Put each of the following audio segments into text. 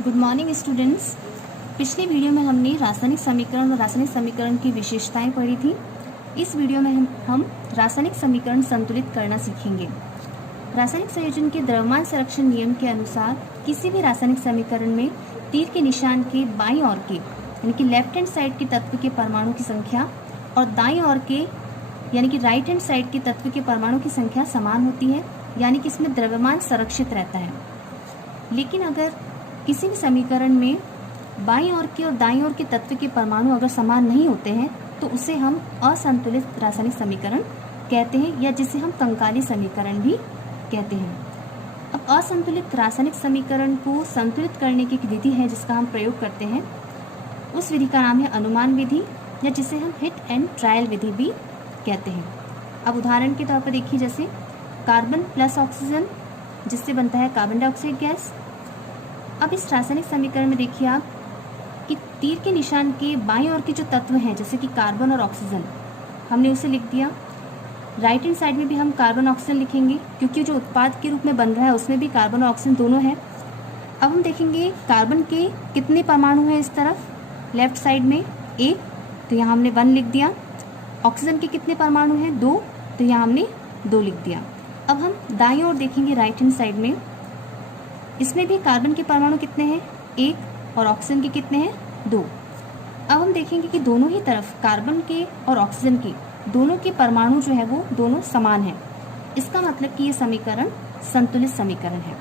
Good morning students. पिछले video में हमने रासायनिक समीकरण और रासायनिक समीकरण की विशेषताएं पढ़ी थी। इस वीडियो में हम रासायनिक समीकरण संतुलित करना सीखेंगे। रासायनिक संयोजन के द्रव्यमान संरक्षण नियम के अनुसार किसी भी रासायनिक समीकरण में तीर के निशान के बाईं ओर के यानी कि लेफ्ट हैंड साइड के तत्व के परमाणु की संख्या और दाईं ओर के यानी कि राइट हैंड साइड के तत्व के परमाणु की संख्या समान होती है, यानी कि इसमें द्रव्यमान संरक्षित रहता है। लेकिन अगर किसी भी समीकरण में बाईं ओर के और दाईं ओर के तत्व के परमाणु अगर समान नहीं होते हैं तो उसे हम असंतुलित रासायनिक समीकरण कहते हैं, या जिसे हम कंकाली समीकरण भी कहते हैं। अब असंतुलित रासायनिक समीकरण को संतुलित करने की एक विधि है जिसका हम प्रयोग करते हैं। उस विधि का नाम है अनुमान विधि, या जिसे हम हिट एंड ट्रायल विधि भी कहते हैं। अब उदाहरण के तौर पर देखिए, जैसे कार्बन प्लस ऑक्सीजन जिससे बनता है कार्बन डाइऑक्साइड गैस। अब इस रासायनिक समीकरण में देखिए आप कि तीर के निशान के बाईं ओर के जो तत्व हैं जैसे कि कार्बन और ऑक्सीजन, हमने उसे लिख दिया। राइट हैंड साइड में भी हम कार्बन ऑक्सीजन लिखेंगे क्योंकि जो उत्पाद के रूप में बन रहा है उसमें भी कार्बन और ऑक्सीजन दोनों हैं। अब हम देखेंगे कार्बन के कितने परमाणु हैं इस तरफ लेफ्ट साइड में, एक, तो यहाँ हमने 1 लिख दिया। ऑक्सीजन के कितने परमाणु हैं, 2, तो यहाँ हमने 2 लिख दिया। अब हम दाईं ओर देखेंगे राइट हैंड साइड में, इसमें भी कार्बन के परमाणु कितने हैं, 1, और ऑक्सीजन के कितने हैं, 2। अब हम देखेंगे कि दोनों ही तरफ कार्बन के और ऑक्सीजन के दोनों के परमाणु जो है वो दोनों समान हैं। इसका मतलब कि ये समीकरण संतुलित समीकरण है।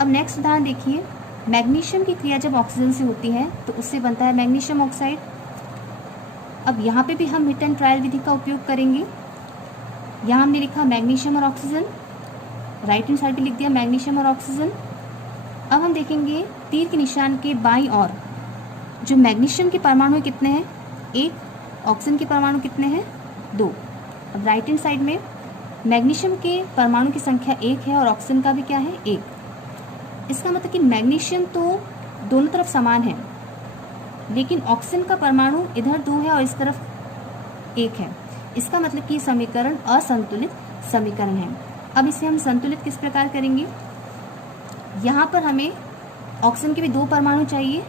अब नेक्स्ट उदाहरण देखिए, मैग्नीशियम की क्रिया जब ऑक्सीजन से होती है तो उससे बनता है मैग्नीशियम ऑक्साइड। अब यहाँ पे भी हम हिट एंड ट्रायल विधि का उपयोग करेंगे। यहाँ हमने लिखा मैग्नीशियम और ऑक्सीजन, राइट हैंड साइड पे लिख दिया मैग्नीशियम और ऑक्सीजन। अब हम देखेंगे तीर के निशान के बाईं ओर जो मैग्नीशियम के परमाणु कितने हैं, 1, ऑक्सीजन के परमाणु कितने हैं, 2। अब राइट हैंड साइड में मैग्नीशियम के परमाणु की संख्या 1 है और ऑक्सीजन का भी क्या है, 1। इसका मतलब कि मैग्नीशियम तो दोनों तरफ समान है, लेकिन ऑक्सीजन का परमाणु इधर 2 है और इस तरफ 1 है। इसका मतलब कि समीकरण असंतुलित समीकरण है। अब इसे हम संतुलित किस प्रकार करेंगे, यहाँ पर हमें ऑक्सीजन के भी 2 परमाणु चाहिए,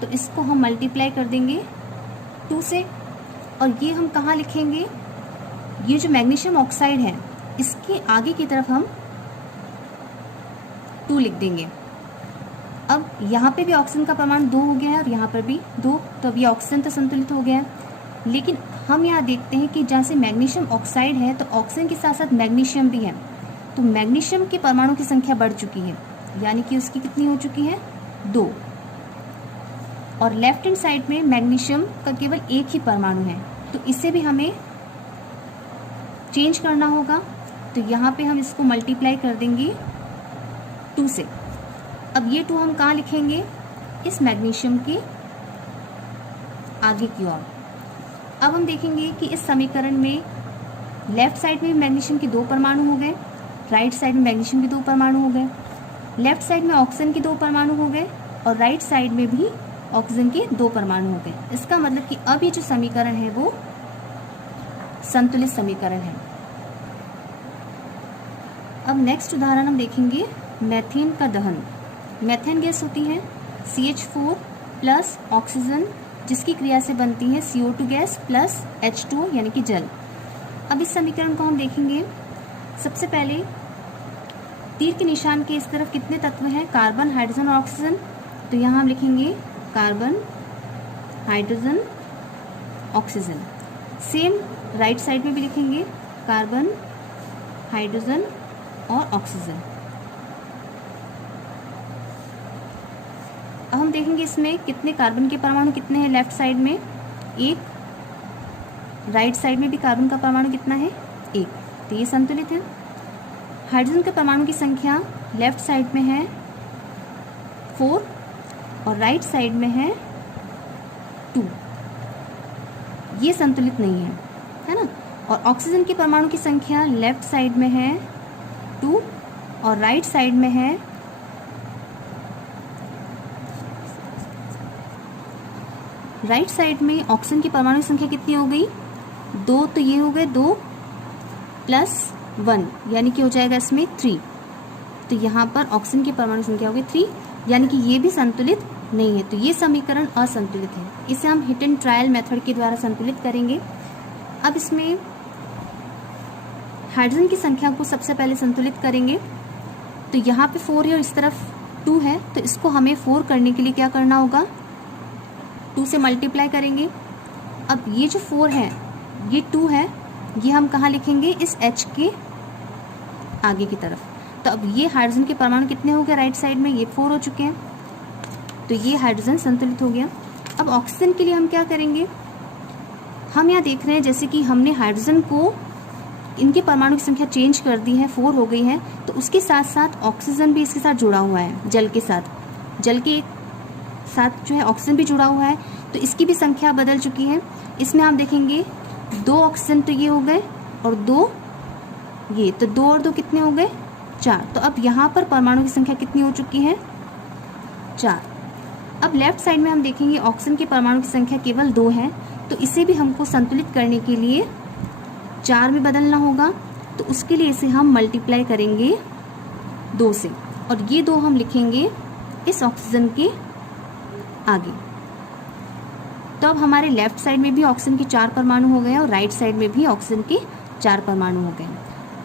तो इसको हम मल्टीप्लाई कर देंगे 2 से, और ये हम कहाँ लिखेंगे, ये जो मैग्नीशियम ऑक्साइड है इसके आगे की तरफ हम 2 लिख देंगे। अब यहाँ पे भी ऑक्सीजन का परमाणु 2 हो गया है और यहाँ पर भी 2, तो अब ये ऑक्सीजन तो संतुलित हो गया है। लेकिन हम यहाँ देखते हैं कि जहाँ से मैग्नीशियम ऑक्साइड है तो ऑक्सीजन के साथ साथ मैग्नीशियम भी है, तो मैग्नीशियम के परमाणु की संख्या बढ़ चुकी है, यानी कि उसकी कितनी हो चुकी है, 2। और लेफ्ट हैंड साइड में मैग्नीशियम का केवल 1 ही परमाणु है, तो इसे भी हमें चेंज करना होगा। तो यहाँ पे हम इसको मल्टीप्लाई कर देंगे 2 से। अब ये 2 हम कहाँ लिखेंगे, इस मैग्नीशियम के आगे की ओर। अब हम देखेंगे कि इस समीकरण में लेफ्ट साइड में मैग्नीशियम के 2 परमाणु हो गए, राइट साइड में मैग्नीशियम के 2 परमाणु हो गए, लेफ्ट साइड में ऑक्सीजन के 2 परमाणु हो गए और राइट साइड में भी ऑक्सीजन के 2 परमाणु हो गए। इसका मतलब कि अब ये जो समीकरण है वो संतुलित समीकरण है। अब नेक्स्ट उदाहरण हम देखेंगे मेथेन का दहन। मेथेन गैस होती है CH4 प्लस ऑक्सीजन जिसकी क्रिया से बनती है CO2 गैस प्लस H2O यानी कि जल। अब इस समीकरण को हम देखेंगे, सबसे पहले तीर के निशान के इस तरफ कितने तत्व हैं, कार्बन, हाइड्रोजन और ऑक्सीजन, तो यहाँ हम लिखेंगे carbon, hydrogen, oxygen. Same right side में भी लिखेंगे कार्बन, हाइड्रोजन और ऑक्सीजन। अब हम देखेंगे इसमें कितने कार्बन के परमाणु कितने हैं, लेफ्ट साइड में 1, राइट साइड में भी कार्बन का परमाणु कितना है, 1, तो ये संतुलित है। हाइड्रोजन के परमाणु की संख्या लेफ्ट साइड में है 4 और राइट साइड में है 2, ये संतुलित नहीं है ना। और ऑक्सीजन के परमाणु की संख्या लेफ्ट साइड में है 2 और राइट साइड में है, राइट साइड में ऑक्सीजन की परमाणु की संख्या कितनी हो गई, 2, तो ये हो गए 2 प्लस 1 यानी कि हो जाएगा इसमें 3। तो यहाँ पर ऑक्सीजन की परमाणु संख्या होगी 3 यानी कि ये भी संतुलित नहीं है, तो ये समीकरण असंतुलित है। इसे हम हिट एंड ट्रायल मेथड के द्वारा संतुलित करेंगे। अब इसमें हाइड्रोजन की संख्या को सबसे पहले संतुलित करेंगे। तो यहाँ पे 4 है और इस तरफ 2 है, तो इसको हमें 4 करने के लिए क्या करना होगा, 2 से मल्टीप्लाई करेंगे। अब ये जो 4 है, ये 2 है, ये हम कहाँ लिखेंगे, इस H के आगे की तरफ। तो अब ये हाइड्रोजन के परमाणु कितने हो गए राइट साइड में, ये 4 हो चुके हैं, तो ये हाइड्रोजन संतुलित हो गया। अब ऑक्सीजन के लिए हम क्या करेंगे, हम यहाँ देख रहे हैं जैसे कि हमने हाइड्रोजन को, इनके परमाणु की संख्या चेंज कर दी है, 4 हो गई है, तो उसके साथ साथ ऑक्सीजन भी इसके साथ जुड़ा हुआ है, जल के साथ, जल के साथ जो है ऑक्सीजन भी जुड़ा हुआ है, तो इसकी भी संख्या बदल चुकी है। इसमें हम देखेंगे 2 ऑक्सीजन तो ये हो गए और 2 ये, तो 2 और 2 कितने हो गए, 4। तो अब यहाँ पर परमाणु की संख्या कितनी हो चुकी है, 4। अब लेफ्ट साइड में हम देखेंगे ऑक्सीजन के परमाणु की संख्या केवल 2 है, तो इसे भी हमको संतुलित करने के लिए 4 में बदलना होगा। तो उसके लिए इसे हम मल्टीप्लाई करेंगे 2 से, और ये 2 हम लिखेंगे इस ऑक्सीजन के आगे। तो अब हमारे लेफ्ट साइड में भी ऑक्सीजन के 4 परमाणु हो गए और राइट साइड में भी ऑक्सीजन के 4 परमाणु हो गए।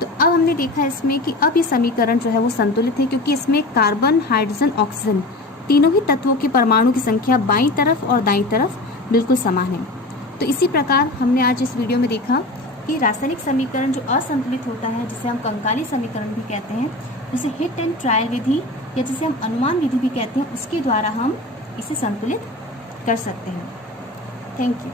तो अब हमने देखा इसमें कि अब ये समीकरण जो है वो संतुलित है, क्योंकि इसमें कार्बन, हाइड्रोजन, ऑक्सीजन तीनों ही तत्वों के परमाणु की संख्या बाईं तरफ और दाईं तरफ बिल्कुल समान है। तो इसी प्रकार हमने आज इस वीडियो में देखा कि रासायनिक समीकरण जो असंतुलित होता है, जिसे हम कंकाली समीकरण भी कहते हैं, उसे हिट एंड ट्रायल विधि या जिसे हम अनुमान विधि भी कहते हैं, उसके द्वारा हम इसे संतुलित कर सकते हैं। Thank you.